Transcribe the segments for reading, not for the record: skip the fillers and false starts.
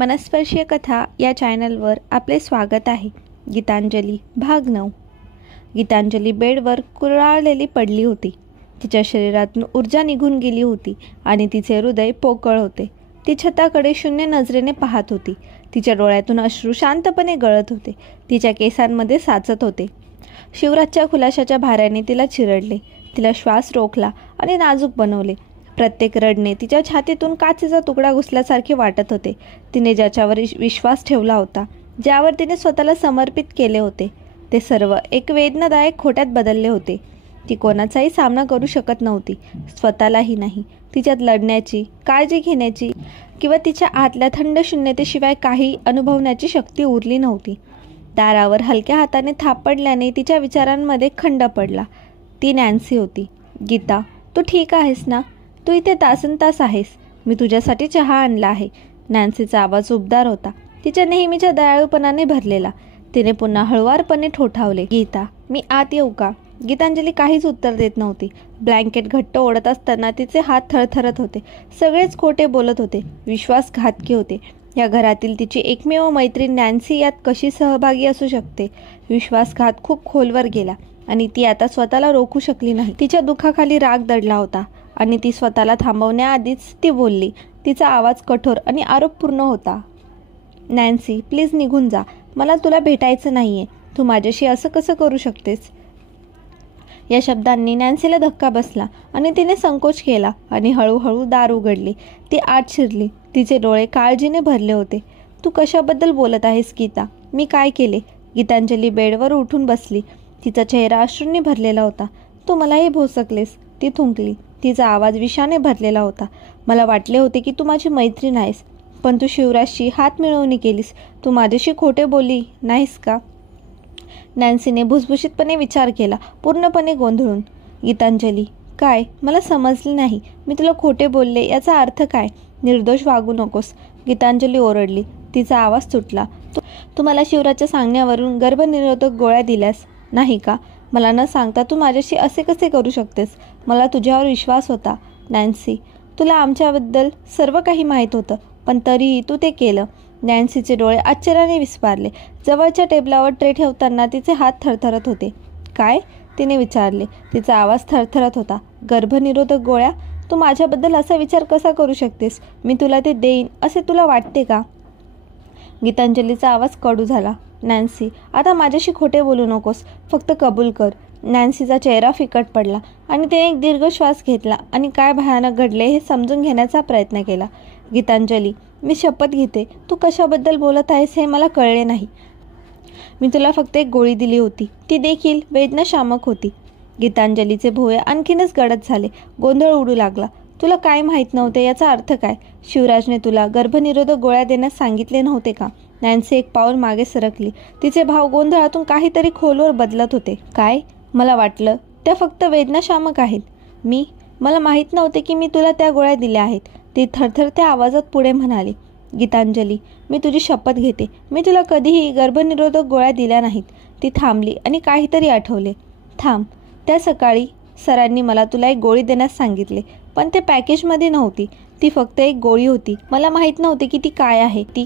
मनस्पर्शीय कथा या चॅनलवर आपले स्वागत आहे. गीतांजली भाग 9. गीतांजली बेडवर कुरळलेली पडली होती. तिच्या शरीरातून ऊर्जा निघून गेली होती आणि तिचे हृदय पोकळ होते. ती छताकडे शून्य नजरेने पाहत होती. तिच्या डोळ्यातून अश्रू शांतपणे गळत होते. तिच्या केसांमध्ये साचत होते. शिवराजच्या खुलाशाच्या भाराने तिला चिरडले. तिला श्वास रोखला आणि नाजूक बनवले. प्रत्येक रडणे तिच्या छातीतून काचेचा तुकडा घुसल्यासारखे वाटत होते. तिने ज्याच्यावर विश्वास ठेवला होता, ज्यावर तिने स्वतःला समर्पित केले होते, ते सर्व एक वेदनादायक खोट्यात बदलले होते. ती कोणाचाही सामना करू शकत नव्हती, स्वतःलाही नाही. तिच्यात लढण्याची, काळजी घेण्याची किंवा तिच्या आतल्या थंड शून्यतेशिवाय काही अनुभवण्याची शक्ती उरली नव्हती. दारावर हलक्या हाताने थाप पडल्याने तिच्या विचारांमध्ये खंड पडला. ती नॅन्सी होती. गीता, तू ठीक आहेस ना? तू इथे तासनतास आहेस. मी तुझ्यासाठी चहा आणला आहे. नॅन्सीचा आवाज उबदार होता, तिच्या नेहमीच्या दयाळूपणाने भरलेला. तिने पुन्हा हळुवारपणे ठोठावले, गीता, मी आत येऊ का? गीतांजली काहीच उत्तर देत नव्हती. ब्लँकेट घट्ट ओढत असताना तिचे हात थरथरत होते. सगळेच खोटे बोलत होते, विश्वासघातकी होते. या घरातील तिची एकमेव मैत्रीण नॅन्सी यात कशी सहभागी असू शकते? विश्वासघात खूप खोलवर गेला आणि ती आता स्वतःला रोखू शकली नाही. तिच्या दुःखाखाली राग दडला होता आणि ती स्वतःला थांबवण्याआधीच ती बोलली. तिचा आवाज कठोर आणि आरोपपूर्ण होता. नॅन्सी, प्लीज निघून जा. मला तुला भेटायचं नाहीये. तू माझ्याशी असं कसं करू शकतेस? या शब्दांनी नॅन्सीला धक्का बसला आणि तिने संकोच केला आणि हळूहळू दार उघडली. ती आत शिरली. तिचे डोळे काळजीने भरले होते. तू कशाबद्दल बोलत आहेस गीता? मी काय केले? गीतांजली बेडवर उठून बसली. तिचा चेहरा अश्रूंनी भरलेला होता. तू मलाही भोसकलेस. ती थुंकली. तिचा आवाज विषाने भरलेला होता. मला वाटले होते की तू माझी मैत्रीण आहेस, पण तू शिवराजशी हात मिळवणी केलीस. तू माझ्याशी खोटे बोलली नाहीस का? नॅन्सीने भुसभुशीतपणे विचार केला, पूर्णपणे गोंधळून. गीतांजली, काय? मला समजले नाही. मी तुला खोटे बोलले याचा अर्थ काय? निर्दोष वागू नकोस. गीतांजली ओरडली. तिचा आवाज तुटला. तू मला शिवराजच्या सांगण्यावरून गर्भनिरोधक गोळ्या दिल्यास, नाही का? मला न सांगता तू माझ्याशी असे कसे करू शकतेस? मला तुझ्यावर विश्वास होता. नॅन्सी, तुला आमच्याबद्दल सर्व काही माहीत होतं, पण तरीही तू ते केलं. नॅन्सीचे डोळे आश्चर्याने विस्फारले. जवळच्या टेबलावर ट्रे ठेवताना तिचे हात थरथरत होते. काय? तिने विचारले. तिचा आवाज थरथरत होता. गर्भनिरोधक गोळ्या? तू माझ्याबद्दल असा विचार कसा करू शकतेस? मी तुला ते देईन असे तुला वाटते का? गीतांजलीचा आवाज कडू झाला. नॅन्सी, आता माझ्याशी खोटे बोलू नकोस. फक्त कबूल कर. नॅन्सीचा चेहरा फिकट पडला आणि तिने एक दीर्घ श्वास घेतला आणि काय भयानक घडले हे समजून घेण्याचा प्रयत्न केला. गीतांजली, मी शपथ घेते, तू कशाबद्दल बोलत आहेस हे मला कळले नाही. मी तुला फक्त एक गोळी दिली होती. ती देखील वेदनाशामक होती. गीतांजलीचे भुवया आणखीनच गडद झाले. गोंधळ उडू लागला. तुला काय माहीत नव्हते याचा अर्थ काय? शिवराजने तुला गर्भनिरोधक गोळ्या देण्यास सांगितले नव्हते का? नॅन्सी एक पाऊल मागे सरकली. तिचे भाव गोंधळातून काहीतरी खोलवर बदलत होते. काय? मला वाटलं त्या फक्त वेदनाशामक आहेत. मला माहीत नव्हते की मी तुला त्या गोळ्या दिल्या आहेत. ती थरथरत्या आवाजात पुढे म्हणाली. गीतांजली, मी तुझी शपथ घेते, मी तुला कधीही गर्भनिरोधक गोळ्या दिल्या नाहीत. ती थांबली आणि काहीतरी आठवले. थांब, त्या सकाळी सरांनी मला तुला एक गोळी देण्यास सांगितले, पण ते पॅकेजमध्ये नव्हती. ती फक्त एक गोळी होती. मला माहीत नव्हते की ती काय आहे. ती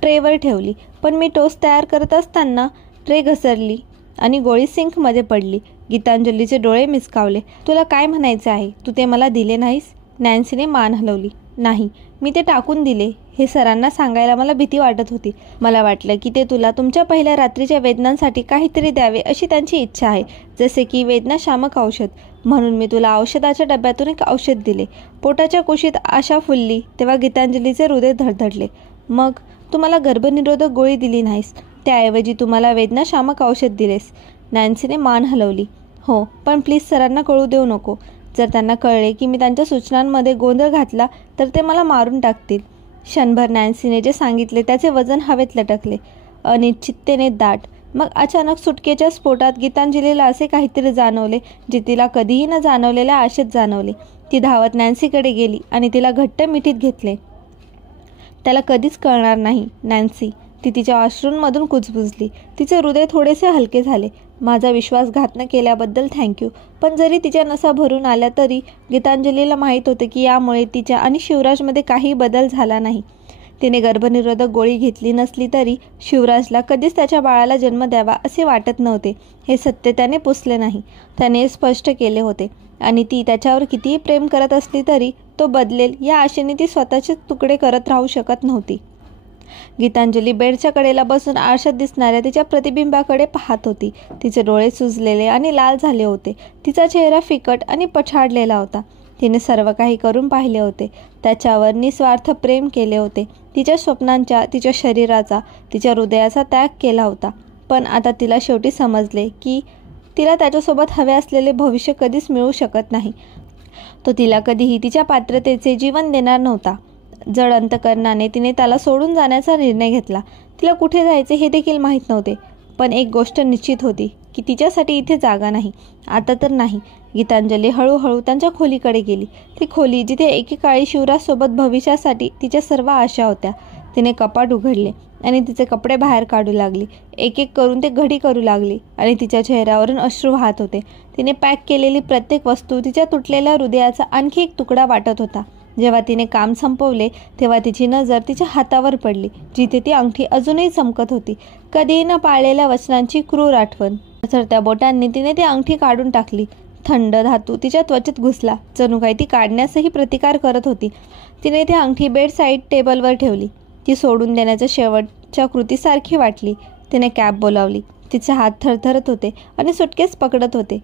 ट्रेवर ठेवली, पण मी टोस्ट तयार करत असताना ट्रे घसरली आणि गोळी सिंकमध्ये पडली. गीतांजलीचे डोळे मिचकावले. तुला काय म्हणायचे आहे? तू ते मला दिले नाहीस? नॅन्सीने मान हलवली. नाही, मी ते टाकून दिले. हे सरांना सांगायला मला भीती वाटत होती. मला वाटलं की ते तुला तुमच्या पहिल्या रात्रीच्या वेदनांसाठी काहीतरी द्यावे अशी त्यांची इच्छा आहे, जसे की वेदनाशामक औषध. म्हणून मी तुला औषधाच्या डब्यातून एक औषध दिले. पोटाच्या कुशीत आशा फुलली तेव्हा गीतांजलीचे हृदय धडधडले. मग तू मला गर्भनिरोधक गोळी दिली नाहीस, त्याऐवजी तू मला वेदनाशामक औषध दिलेस. नॅन्सीने मान हलवली. हो, पण प्लीज सरांना कळू देऊ नको. जर त्यांना कळले की मी त्यांच्या सूचनांमध्ये गोंधळ घातला तर ते मला मारून टाकतील. क्षणभर नॅन्सीने जे सांगितले त्याचे वजन हवेत लटकले. अनिश्चिततेने दाट. मग अचानक सुटकेच्या स्फोटात गीतांजलीला असे काहीतरी जाणवले जे तिला कधीही न जाणवलेल्या आशेत जाणवले. ती धावत नॅन्सीकडे गेली आणि तिला घट्ट मिठीत घेतले. त्याला कधीच कळणार नाही, नॅन्सी. ती तिच्या अश्रूंमधून कुजबुजली. तिचे हृदय थोडेसे हलके झाले. माझा विश्वासघात न केल्याबद्दल थँक्यू. पण जरी तिच्या नसा भरून आल्या तरी गीतांजलीला माहीत होते की यामुळे तिच्या आणि शिवराजमध्ये काही बदल झाला नाही. तिने गर्भनिरोधक गोळी घेतली नसली तरी शिवराजला कधीच त्याच्या बाळाला जन्म द्यावा असे वाटत नव्हते. हे सत्य त्याने पुसले नाही. त्याने स्पष्ट केले होते आणि ती त्याच्यावर कितीही प्रेम करत असली तरी तो बदलेल या आशेने ती स्वतःचे तुकडे करत राहू शकत नव्हती. गीतांजली बेडच्या कडेला बसून आरशात दिसणाऱ्या तिच्या प्रतिबिंबाकडे पाहत होती. तिचे डोळे सुजलेले आणि लाल झाले होते. तिचा चेहरा फिकट आणि पछाडलेला होता. तिने सर्व काही करून पाहिले होते. त्याच्यावर निस्वार्थ प्रेम केले होते. तिच्या स्वप्नांचा, तिच्या शरीराचा, तिच्या हृदयाचा त्याग केला होता. पण आता तिला शेवटी समजले की तिला त्याच्यासोबत हवे असलेले भविष्य कधीच मिळू शकत नाही. तो तिला कधीही तिच्या पात्रतेचे जीवन देणार नव्हता. जड अंतकरणाने तिने त्याला सोडून जाण्याचा निर्णय घेतला. तिला कुठे जायचे हे देखील माहीत नव्हते. पण एक गोष्ट निश्चित होती की तिच्यासाठी इथे जागा नाही. आता तर नाही. गीतांजली हळूहळू त्यांच्या खोलीकडे गेली. ती खोली जिथे एकेकाळी शिवराजसोबत भविष्यासाठी तिच्या सर्व आशा होत्या. तिने कपाट उघडले आणि तिचे कपडे बाहेर काढू लागली. एक एक करून ते घडी करू लागली आणि तिच्या चेहऱ्यावरून अश्रू वाहत होते. तिने पॅक केलेली प्रत्येक वस्तू तिच्या तुटलेल्या हृदयाचा आणखी एक तुकडा वाटत होता. जेव्हा तिने काम संपवले तेव्हा तिची नजर तिच्या हातावर पडली, जिथे ती अंगठी अजूनही चमकत होती. कधीही न पाळलेल्या वचनांची क्रूर आठवण. तर त्या बोटांनी तिने ती अंगठी काढून टाकली. थंड धातू तिच्या त्वचेत घुसला. जणू काही ती काढण्यासही प्रतिकार करत होती. तिने ती अंगठी बेडसाईड टेबलवर ठेवली. ती सोडून देण्याच्या शेवटच्या कृतीसारखी वाटली. तिने कॅब बोलावली. तिचे हात थरथरत होते आणि सुटकेस पकडत होते.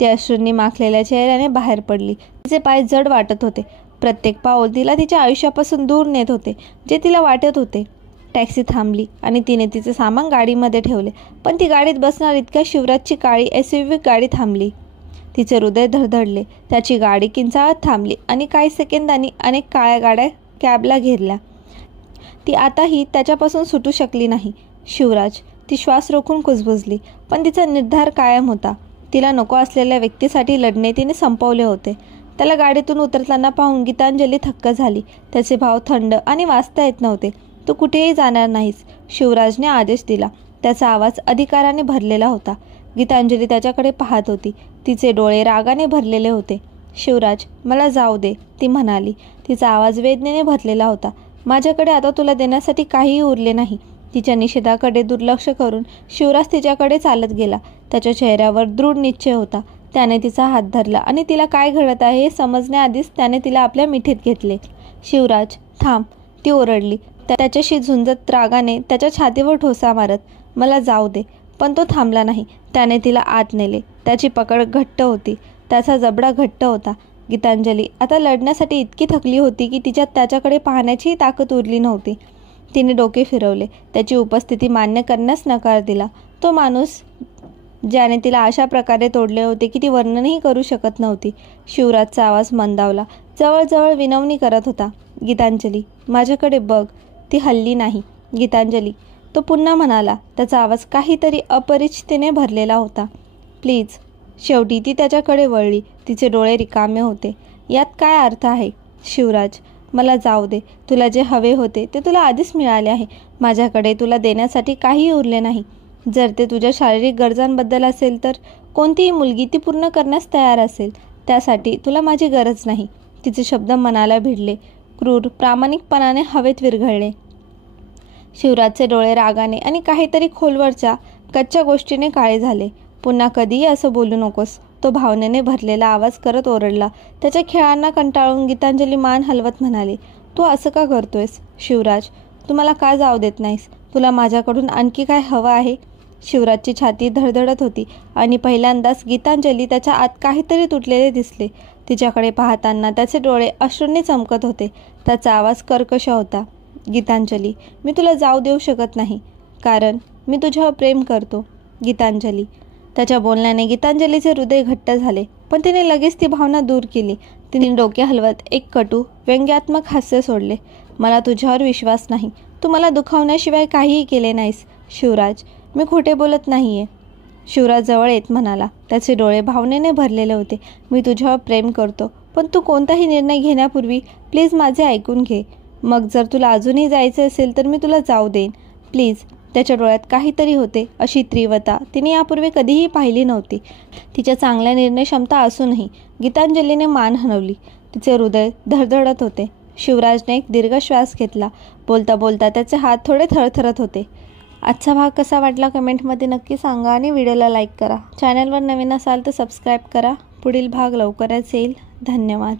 ती अश्रूंनी माखलेल्या चेहऱ्याने बाहेर पडली. तिचे पाय जड वाटत होते. प्रत्येक पाऊल तिला तिच्या आयुष्यापासून दूर नेत होते, जे तिला वाटत होते. टॅक्सी थांबली आणि तिने तिचे सामान गाडीमध्ये ठेवले. पण ती गाडीत बसणार इतक्या शिवराजची काळी SUV गाडी थांबली. तिचे हृदय धडधडले. त्याची गाडी किंचाळत थांबली आणि काही सेकंदांनी अनेक काळ्या गाड्या कॅबला घेरल्या. ती आताही त्याच्यापासून सुटू शकली नाही. शिवराज. ती श्वास रोखून कुजबुजली. पण तिचा निर्धार कायम होता. तिला नको असलेल्या व्यक्तीसाठी लढणे तिने संपवले होते. त्याला गाडीतून उतरताना पाहून गीतांजली थक्क झाली. त्याचे भाव थंड आणि वाचता येत नव्हते. तू कुठेही जाणार नाहीस, शिवराजने आदेश दिला. त्याचा आवाज अधिकाराने भरलेला होता. गीतांजली त्याच्याकडे पाहत होती. तिचे डोळे रागाने भरलेले होते. शिवराज, मला जाऊ दे, ती म्हणाली. तिचा आवाज वेदनेने भरलेला होता. माझ्याकडे आता तुला देण्यासाठी काहीही उरले नाही. तिच्या निषेधाकडे दुर्लक्ष करून शिवराज तिच्याकडे चालत गेला. त्याच्या चेहऱ्यावर दृढ निश्चय होता. त्याने तिचा हात धरला आणि तिला काय घडत आहे हे समजण्याआधीच त्याने तिला आपल्या मिठीत घेतले. शिवराज, थांब, ती ओरडली. त्याच्याशी झुंजत रागाने त्याच्या छातीवर ठोसा मारत. मला जाऊ दे. पण तो थांबला नाही. त्याने तिला आत नेले. त्याची पकड घट्ट होती. त्याचा जबडा घट्ट होता. गीतांजली आता लढण्यासाठी इतकी थकली होती की तिच्यात त्याच्याकडे पाहण्याचीही ताकद उरली नव्हती. तिने डोके फिरवले. त्याची उपस्थिती मान्य करण्यास नकार दिला. तो माणूस ज्याने तिला अशा प्रकारे तोडले होते की ती वर्णनही करू शकत नव्हती. शिवराजचा आवाज मंदावला. जवळजवळ विनवणी करत होता. गीतांजली, माझ्याकडे बघ. ती हलली नाही. गीतांजली, तो पुन्हा म्हणाला. त्याचा आवाज काहीतरी अपरिचितेने भरलेला होता. प्लीज. शेवटी ती त्याच्याकडे वळली. तिचे डोळे रिकामे होते. यात काय अर्थ आहे? शिवराज, मला जाऊ दे. तुला जे हवे होते ते तुला आधीच मिळाले आहे. माझ्याकडे तुला देण्यासाठी काहीही उरले नाही. जर ते तुझ्या शारीरिक गरजांबद्दल असेल तर कोणतीही मुलगी ती पूर्ण करण्यास तयार असेल. त्यासाठी तुला माझी गरज नाही. तिचे शब्द मनाला भिडले. क्रूर प्रामाणिकपणाने हवेत विरघळले. शिवराजचे डोळे रागाने आणि काहीतरी खोलवरच्या कच्च्या गोष्टीने काळे झाले. पुन्हा कधीही असं बोलू नकोस, तो भावनेने भरलेला आवाज करत ओरडला. त्याच्या खेळांना कंटाळून गीतांजली मान हलवत म्हणाली, तू असं का करतोयस? शिवराज, तू मला का जाऊ देत नाहीस? तुला माझ्याकडून आणखी काय हवं आहे? शिवराजची छाती धडधडत होती आणि पहिल्यांदाच गीतांजली त्याच्या आत काहीतरी तुटलेले दिसले. तिच्याकडे पाहताना त्याचे डोळे अश्रूंनी चमकत होते. त्याचा आवाज कर्कश होता. गीतांजली, मी तुला जाऊ देऊ शकत नाही, कारण मी तुझ्यावर प्रेम करतो. गीतांजली. त्याच्या बोलण्याने गीतांजलीचे हृदय घट्ट झाले. पण तिने लगेच ती भावना दूर केली. तिने डोके हलवत एक कटू व्यंग्यात्मक हास्य सोडले. मला तुझ्यावर विश्वास नाही. तू मला दुखावण्याशिवाय काहीही केले नाहीस. शिवराज, मी खोटे बोलत नाहीये. शिवराज जवळ येत म्हणाला. त्याचे डोळे भावनेने भरलेले होते. मी तुझ्यावर प्रेम करतो, पण तू कोणताही निर्णय घेण्यापूर्वी प्लीज माझे ऐकून घे. मग जर तुला अजूनही जायचे असेल तर मी तुला जाऊ देईन. प्लीज. त्याच्या डोळ्यात काहीतरी होते, अशी तीव्रता तिने यापूर्वी कधीही पाहिली नव्हती. तिच्या चांगल्या निर्णय क्षमता असूनही गीतांजलीने मान हलवली. तिचे हृदय धडधडत होते. शिवराजने एक दीर्घ श्वास घेतला. बोलता बोलता त्याचे हात थोडे थरथरत होते. आजचा भाग कसा वाटला कमेंटमध्ये नक्की सांगा आणि व्हिडिओला लाईक करा. चॅनलवर नवीन असाल तर सबस्क्राईब करा. पुढील भाग लवकरच येईल. धन्यवाद.